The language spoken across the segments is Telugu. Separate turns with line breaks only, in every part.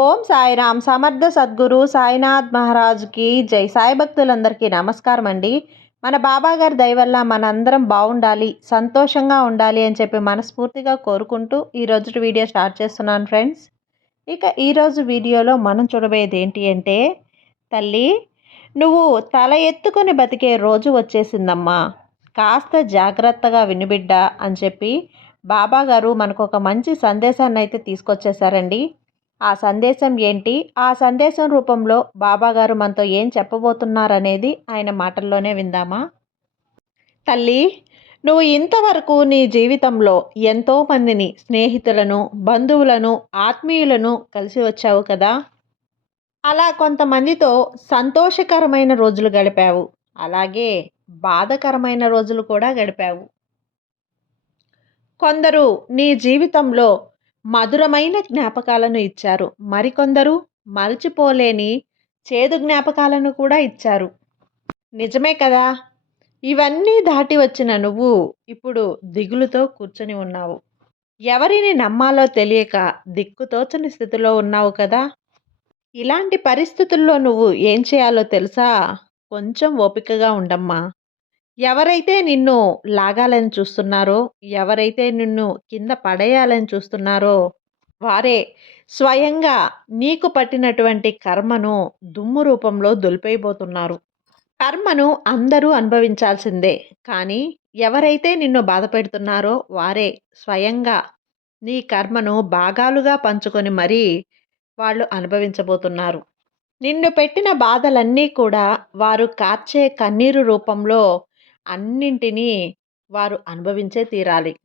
ఓం సాయిరామ్ సమర్థ సద్గురు సాయినాథ్ మహారాజ్కి జై. సాయి భక్తులందరికీ నమస్కారం అండి. మన బాబాగారి దయవల్ల మనందరం బాగుండాలి సంతోషంగా ఉండాలి అని చెప్పి మనస్ఫూర్తిగా కోరుకుంటూ ఈరోజు వీడియో స్టార్ట్ చేస్తున్నాను ఫ్రెండ్స్. ఇక ఈరోజు వీడియోలో మనం చూడబోయేది ఏంటి అంటే తల్లి నువ్వు తల ఎత్తుకొని బతికే రోజు వచ్చేసిందమ్మా. కాస్త జాగ్రత్తగా వినిబిడ్డ అని చెప్పి బాబాగారు మనకు ఒక మంచి సందేశాన్ని అయితే తీసుకొచ్చేసారండి ఆ సందేశం ఏంటి? ఆ సందేశం రూపంలో బాబాగారు మనతో ఏం చెప్పబోతున్నారనేది ఆయన మాటల్లోనే విందామా? తల్లి నువ్వు ఇంతవరకు నీ జీవితంలో ఎంతోమందిని స్నేహితులను బంధువులను ఆత్మీయులను కలిసి వచ్చావు కదా? అలా కొంతమందితో సంతోషకరమైన రోజులు గడిపావు. అలాగే బాధకరమైన రోజులు కూడా గడిపావు. కొందరు నీ జీవితంలో మధురమైన జ్ఞాపకాలను ఇచ్చారు. మరికొందరు మరచిపోలేని చేదు జ్ఞాపకాలను కూడా ఇచ్చారు. నిజమే కదా? ఇవన్నీ దాటి వచ్చిన నువ్వు ఇప్పుడు దిగులుతో కూర్చొని ఉన్నావు. ఎవరిని నమ్మాలో తెలియక దిక్కుతోచని స్థితిలో ఉన్నావు కదా? ఇలాంటి పరిస్థితుల్లో నువ్వు ఏం చేయాలో తెలుసా? కొంచెం ఓపికగా ఉండమ్మా. ఎవరైతే నిన్ను లాగాలని చూస్తున్నారో ఎవరైతే నిన్ను కింద పడేయాలని చూస్తున్నారో వారే స్వయంగా నీకు పట్టినటువంటి కర్మను దుమ్ము రూపంలో దులిపైపోతున్నారు కర్మను అందరూ అనుభవించాల్సిందే. కానీ ఎవరైతే నిన్ను బాధ పెడుతున్నారో వారే స్వయంగా నీ కర్మను భాగాలుగా పంచుకొని మరీ వాళ్ళు అనుభవించబోతున్నారు. నిన్ను పెట్టిన బాధలన్నీ కూడా వారు కార్చే కన్నీరు రూపంలో అన్నింటినీ వారు అనుభవించే తీరాలి.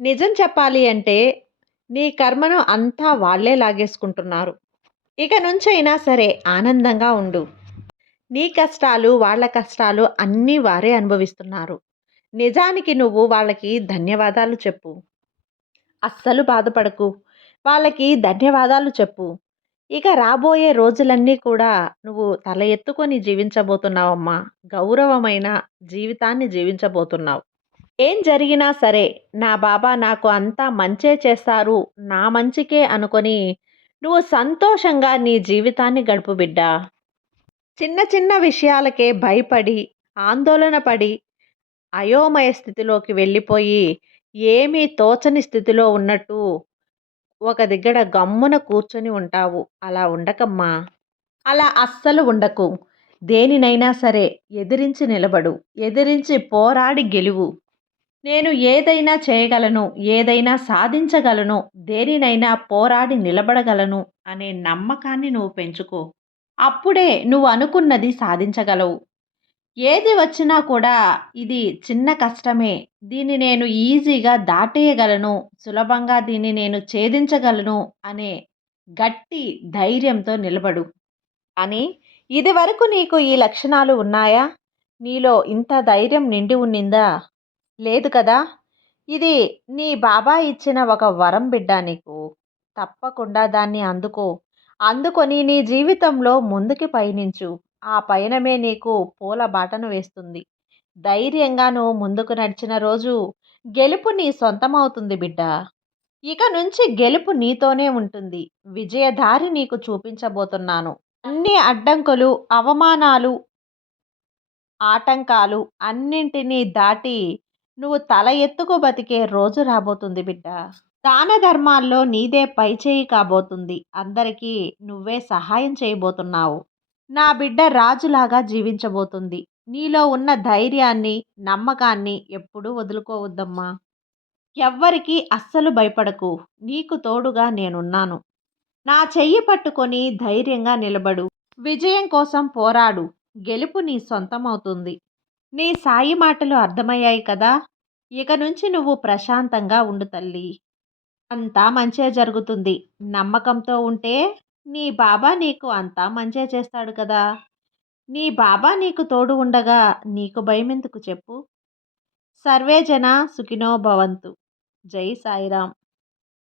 నిజం చెప్పాలి అంటే నీ కర్మను అంతా వాళ్ళే లాగేసుకుంటున్నారు. ఇక నుంచైనా సరే ఆనందంగా ఉండు. నీ కష్టాలు వాళ్ళ కష్టాలు అన్నీ వారే అనుభవిస్తున్నారు. నిజానికి నువ్వు వాళ్ళకి ధన్యవాదాలు చెప్పు. అస్సలు బాధపడకు. వాళ్ళకి ధన్యవాదాలు చెప్పు. ఇక రాబోయే రోజులన్నీ కూడా నువ్వు తల ఎత్తుకొని జీవించబోతున్నావమ్మా. గౌరవమైన జీవితాన్ని జీవించబోతున్నావు. ఏం జరిగినా సరే నా బాబా నాకు అంతా మంచే చేస్తారు నా మంచికే అనుకొని నువ్వు సంతోషంగా నీ జీవితాన్ని గడుపు బిడ్డ. చిన్న చిన్న విషయాలకే భయపడి ఆందోళన పడి అయోమయ స్థితిలోకి వెళ్ళిపోయి ఏమీ తోచని స్థితిలో ఉన్నట్టు ఒక దగ్గర గమ్మున కూర్చొని ఉంటావు. అలా ఉండకమ్మా. అలా అస్సలు ఉండకు. దేనినైనా సరే ఎదిరించి నిలబడు. ఎదిరించి పోరాడి గెలువు. నేను ఏదైనా చేయగలను ఏదైనా సాధించగలను దేనినైనా పోరాడి నిలబడగలను అనే నమ్మకాన్ని నువ్వు పెంచుకో. అప్పుడే నువ్వు అనుకున్నది సాధించగలవు. ఏది వచ్చినా కూడా ఇది చిన్న కష్టమే. దీన్ని నేను ఈజీగా దాటేయగలను సులభంగా దీన్ని నేను ఛేదించగలను అనే గట్టి ధైర్యంతో నిలబడు. అని ఇది వరకు నీకు ఈ లక్షణాలు ఉన్నాయా? నీలో ఇంత ధైర్యం నిండి ఉన్నిందా? లేదు కదా. ఇది నీ బాబా ఇచ్చిన ఒక వరం బిడ్డ నీకు. తప్పకుండా దాన్ని అందుకో. అందుకొని నీ జీవితంలో ముందుకి పయనించు. ఆ పయనమే నీకు పూల బాటను వేస్తుంది. ధైర్యంగా నువ్వు ముందుకు నడిచిన రోజు గెలుపు నీ సొంతమవుతుంది బిడ్డ. ఇక నుంచి గెలుపు నీతోనే ఉంటుంది. విజయదారి నీకు చూపించబోతున్నాను. అన్ని అడ్డంకులు అవమానాలు ఆటంకాలు అన్నింటినీ దాటి నువ్వు తల ఎత్తుకు బతికే రోజు రాబోతుంది బిడ్డ. దాన ధర్మాల్లో నీదే పై చేయి కాబోతుంది. అందరికీ నువ్వే సహాయం చేయబోతున్నావు. నా బిడ్డ రాజులాగా జీవించబోతుంది. నీలో ఉన్న ధైర్యాన్ని నమ్మకాన్ని ఎప్పుడూ వదులుకోవద్దమ్మా. ఎవ్వరికీ అస్సలు భయపడకు. నీకు తోడుగా నేనున్నాను. నా చెయ్యి పట్టుకొని ధైర్యంగా నిలబడు. విజయం కోసం పోరాడు. గెలుపు నీ సొంతమవుతుంది. నీ సాయి మాటలు అర్థమయ్యాయి కదా? ఇక నుంచి నువ్వు ప్రశాంతంగా ఉండు తల్లి. అంతా మంచే జరుగుతుంది. నమ్మకంతో ఉంటే నీ బాబా నీకు అంతా మంచే చేస్తాడు కదా! నీ బాబా నీకు తోడు ఉండగా నీకు భయమెందుకు చెప్పు? సర్వే జన సుఖినో భవంతు. జై సాయిరామ్.